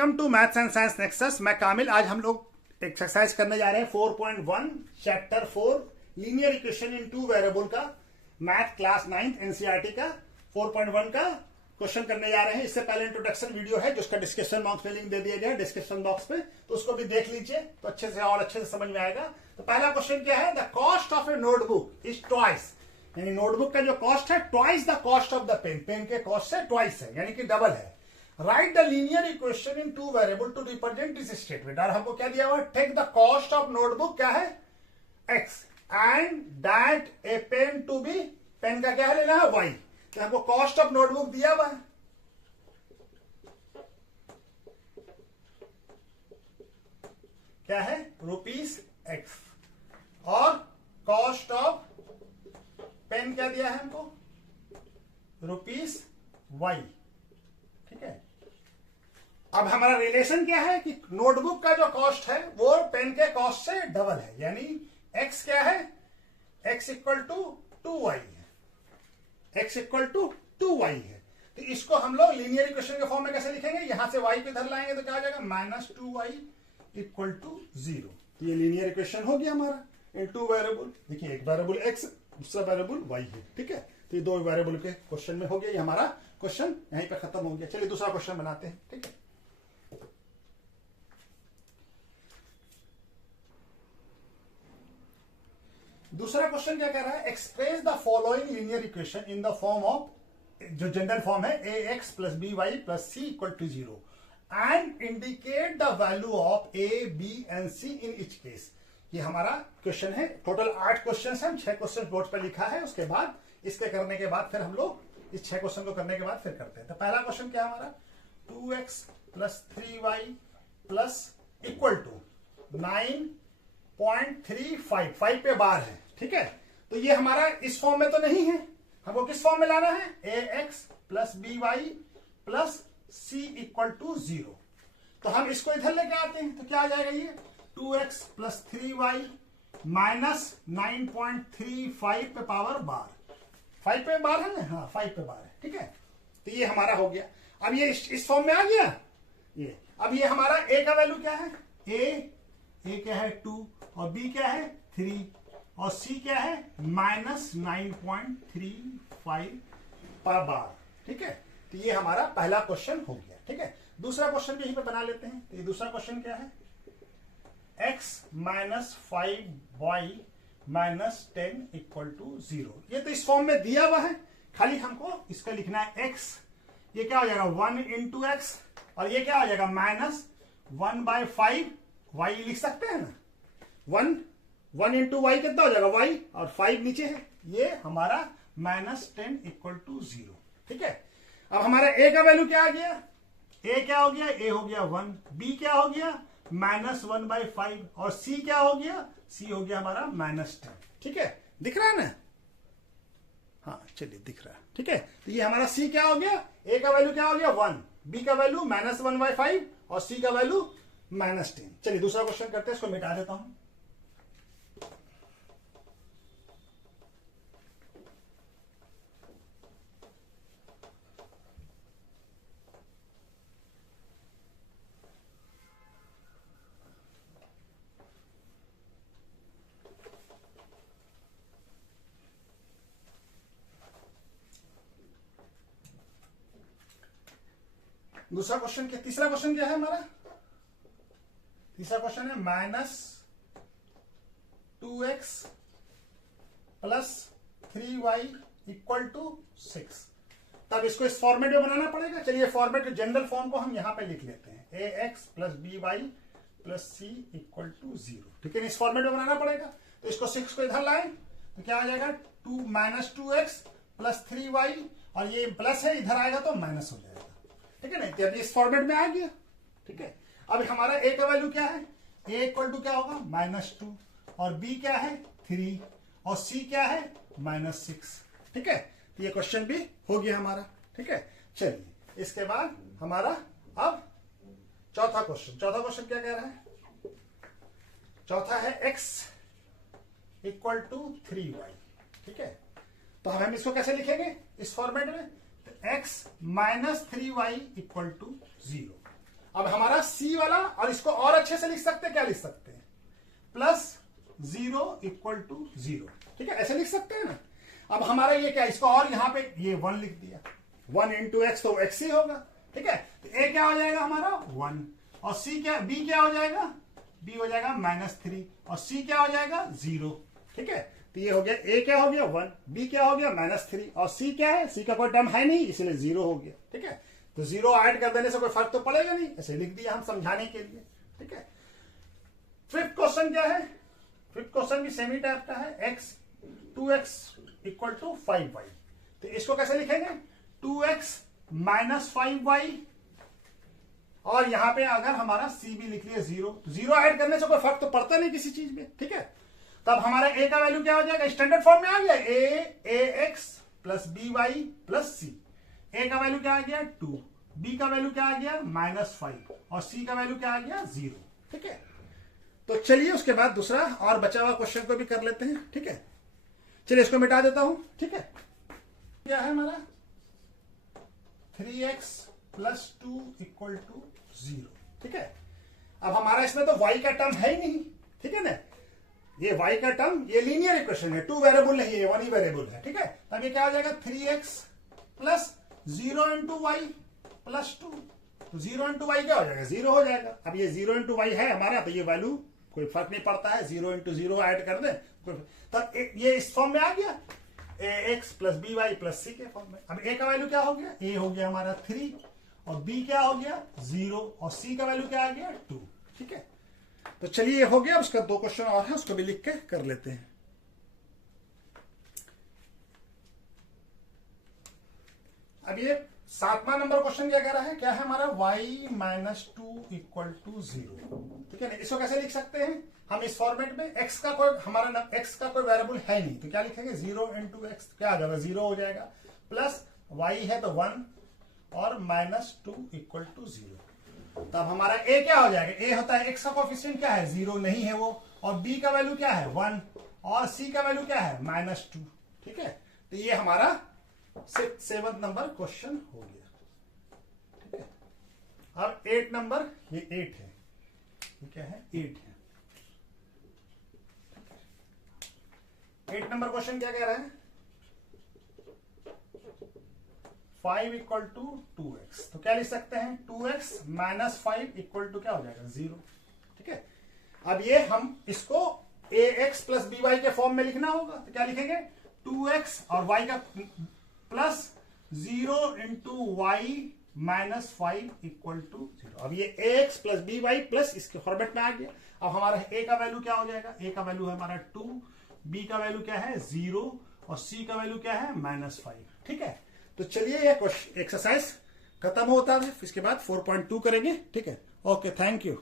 Welcome to maths and science nexus. मैं कामिल। आज हम लोग एक्सरसाइज करने जा रहे हैं 4.1 chapter 4 linear equation in two variable का मैथ क्लास 9th एनसीईआरटी का 4.1 का क्वेश्चन करने जा रहे हैं। इससे पहले इंट्रोडक्शन वीडियो है जिसका डिस्क्रिप्शन बॉक्स में लिंक दे दिया गया है डिस्क्रिप्शन बॉक्स में, तो उसको भी देख लीजिए तो अच्छे से और अच्छे से समझ में आएगा। तो पहला क्वेश्चन क्या है, the cost of a notebook is twice, यानी नोटबुक का जो कॉस्ट है twice the cost of the pen, pen के कॉस्ट से ट्वाइस है यानी कि डबल है। Write the linear equation in two variables to represent this statement. और हमको क्या दिया हुआ, take the cost of notebook क्या है x and that a pen to be, pen का क्या है लेना है y। तो हमको कॉस्ट ऑफ नोटबुक दिया हुआ है, क्या है ₹x, और कॉस्ट ऑफ पेन क्या दिया है हमको ₹y। ठीक है, अब हमारा रिलेशन क्या है कि नोटबुक का जो कॉस्ट है वो पेन के कॉस्ट से डबल है, यानी x क्या है, x इक्वल टू 2y है, x इक्वल टू 2y है। तो इसको हम लोग लीनियर इक्वेशन के फॉर्म में कैसे लिखेंगे, यहां से y को इधर लाएंगे तो क्या हो जाएगा -2y इक्वल टू 0। तो ये लीनियर इक्वेशन हो गया हमारा इन टू वेरिएबल। देखिए एक वेरिएबल x दूसरा वेरिएबल y है। ठीक है, तो ये दो वेरिएबल के क्वेश्चन में हो गया, ये हमारा क्वेश्चन यहीं पे खत्म हो गया। चलिए दूसरा क्वेश्चन बनाते हैं। ठीक है, दूसरा क्वेश्चन क्या कह रहा है, express the following linear equation in the form of, जो जनरल फॉर्म है ax plus by plus c equal to 0 and indicate the value of a b and c in each case. ये हमारा question है। Total 8 question है, 6 question board पर लिखा है। उसके बाद इसके करने के बाद फिर हम लोग इस 6 क्वेश्चन को करने के बाद फिर करते हैं। तो पहला क्वेश्चन क्या है हमारा, 2x plus 3y plus equal to 9.35, 5 पे बार है। ठीक है, तो ये हमारा इस फॉर्म में तो नहीं है, हमको किस फॉर्म में लाना है, ax plus by plus c equal to 0। तो हम इसको इधर लेके आते हैं तो क्या आ जाएगा, ये 2x प्लस 3y माइनस 9.35 पे पावर बार, 5 पे बार है ना, हाँ 5 पे बार है। ठीक है, तो ये हमारा हो गया। अब ये इस फॉर्म में आ गया ये। अब ये हमारा a का वैल्यू क्या है, a क्या है 2 और b क्या है 3 और c क्या है -9.35 पर बार। ठीक है, तो ये हमारा पहला क्वेश्चन हो गया। ठीक है, दूसरा क्वेश्चन भी यहीं पे बना लेते हैं। तो ये दूसरा क्वेश्चन क्या है, x minus 5y minus 10 equal to 0। ये तो इस फॉर्म में दिया हुआ है, खाली हमको इसका लिखना है x, ये क्या हो जाएगा 1 इंटू एक्स, और ये क्या हो जाएगा -1/5 y लिख सकते हैं ना, 1 इंटू वाई कितना हो जाएगा y, और 5 नीचे है, ये हमारा -10 इक्वल टू 0। ठीक है, अब हमारा a का वैल्यू क्या आ गया, a क्या हो गया, a हो गया 1, b क्या हो गया -1/5 और c क्या हो गया, c हो गया हमारा -10। ठीक है, दिख रहा है ना, हाँ चलिए दिख रहा है। ठीक है, तो ये हमारा c क्या हो गया, a का वैल्यू क्या हो गया 1, b का वैल्यू -1/5 और c का वैल्यू -10। चलिए दूसरा क्वेश्चन करते हैं, इसको मिटा देता हूं। दूसरा क्वेश्चन क्या, तीसरा क्वेश्चन क्या है हमारा, तीसरा क्वेश्चन है -2x plus 3y equal to 6। तब इसको इस फॉर्मेट में बनाना पड़ेगा। चलिए फॉर्मेट जनरल फॉर्म को हम यहां पे लिख लेते हैं, ax plus by plus c equal to 0। ठीक है, इस फॉर्मेट में बनाना पड़ेगा। तो इसको 6 को इधर लाएं तो क्या आ जाएगा, -2x प्लस 3y, और ये प्लस है इधर आएगा तो माइनस हो जाएगा। ठीक है ना, तो अभी इस फॉर्मेट में आ गया। ठीक है, अब हमारा a का वैल्यू क्या है, a इक्वल टू क्या होगा -2 और b क्या है 3 और c क्या है -6। ठीक है, तो ये क्वेश्चन भी हो गया हमारा। ठीक है, चलिए इसके बाद हमारा अब चौथा क्वेश्चन क्या कह रहा है, चौथा है x इक्वल टू 3y। ठीक है, तो हम इसको कैसे लिखेंगे इस फॉर्मेट में, x minus 3y equal to 0। अब हमारा सी वाला, और इसको और अच्छे से लिख सकते हैं, क्या लिख सकते हैं, प्लस 0 इक्वल टू 0, ठीक है, ऐसे लिख सकते हैं ना। अब हमारा ये क्या, इसको और यहां पे ये 1 लिख दिया, 1 इंटू एक्स तो एक्स ही होगा, ठीक है। तो ए क्या हो जाएगा हमारा 1, और सी क्या, बी क्या हो जाएगा, बी हो जाएगा -3, और सी क्या हो जाएगा 0, ठीक है। तो ये हो गया, ए क्या हो गया 1, बी क्या हो गया -3, और सी क्या है, सी का कोई टर्म है नहीं, इसलिए 0 हो गया, ठीक है। तो 0 ऐड कर देने से कोई फर्क तो पड़ेगा नहीं, ऐसे लिख दिया हम समझाने के लिए, ठीक है। फिफ्थ क्वेश्चन क्या है, फिफ्थ क्वेश्चन भी सेमी टाइप का है, x 2x equal to 5y। तो इसको कैसे लिखेंगे, 2x माइनस 5y, और यहां पे अगर हमारा c भी लिख लिया 0, तो 0 ऐड करने से कोई फर्क तो पड़ता नहीं किसी चीज में, ठीक है। तब हमारा a का वैल्यू क्या हो जाएगा, स्टैंडर्ड फॉर्म में आ गया, ax plus by plus c। a का वैल्यू क्या आ गया 2, b का वैल्यू क्या आ गया -5, और c का वैल्यू क्या आ गया 0, ठीक है। तो चलिए उसके बाद दूसरा और बचा हुआ क्वेश्चन को भी कर लेते हैं, ठीक है। चलिए इसको मिटा देता हूं, ठीक है। क्या है हमारा 3x प्लस 2 इक्वल टू 0, ठीक है। अब हमारा इसमें तो y का टर्म है ही नहीं, ठीक है ना, ये y का टर्म, ये लीनियर इक्वेशन है, 2 वेरिएबल नहीं है, 1 ही वेरिएबल है, ठीक है। तब ये क्या हो जाएगा 3x plus 0 into Y plus 2, तो 0 इंटू वाई क्या हो जाएगा 0 हो जाएगा। अब ये 0 इंटू वाई है हमारा, तो ये वैल्यू कोई फर्क नहीं पड़ता है, 0 इंटू 0 ऐड कर दे, तब ये इस फॉर्म में आ गया, ax plus by plus c के फॉर्म में। अब a का वैल्यू क्या हो गया, a हो गया हमारा 3, और b क्या हो गया 0, और c का वैल्यू क्या आ गया 2, ठीक है। तो चलिए ये हो गया, उसका 2 क्वेश्चन और है, उसको भी लिख के कर लेते हैं। अब ये 7वां नंबर क्वेश्चन क्या कह रहा है, क्या है हमारा y माइनस 2 इक्वल टू 0, ठीक है ना। इसको कैसे लिख सकते हैं हम इस फॉर्मेट में, x का कोई हमारा x का कोई वेरिएबल है नहीं, तो क्या लिखेंगे 0 इंटू एक्स, क्या आ जाएगा 0 हो जाएगा, प्लस y है तो 1, और -2 इक्वल टू 0। तब हमारा a क्या हो जाएगा, a होता है x का कोफिशिएंट क्या है 0 नहीं है वो, और b का वैल्यू क्या है 1, और c का वैल्यू क्या है -2, ठीक है। तो ये हमारा 7th नंबर क्वेश्चन हो गया, ठीक है। अब 8 नंबर, ये 8 है, ये क्या है 8 है। 8 नंबर क्वेश्चन क्या कह रहा है, 5 इक्वल टू 2x, तो क्या लिख सकते हैं 2x माइनस 5 इक्वल टू क्या हो जाएगा 0, ठीक है। अब ये हम इसको ax प्लस by के फॉर्म में लिखना होगा, तो क्या लिखेंगे 2x और y का plus 0 into y minus 5 equal to 0। अब ये ax प्लस by प्लस इसके फॉर्मेट में आ गया। अब हमारा a का वैल्यू क्या हो जाएगा, a का वैल्यू है हमारा 2, b का वैल्यू क्या है 0, और c का वैल्यू क्या है -5, ठीक है। तो चलिए ये एक्सरसाइज खत्म होता है, इसके बाद 4.2 करेंगे, ठीक है। Okay, thank you.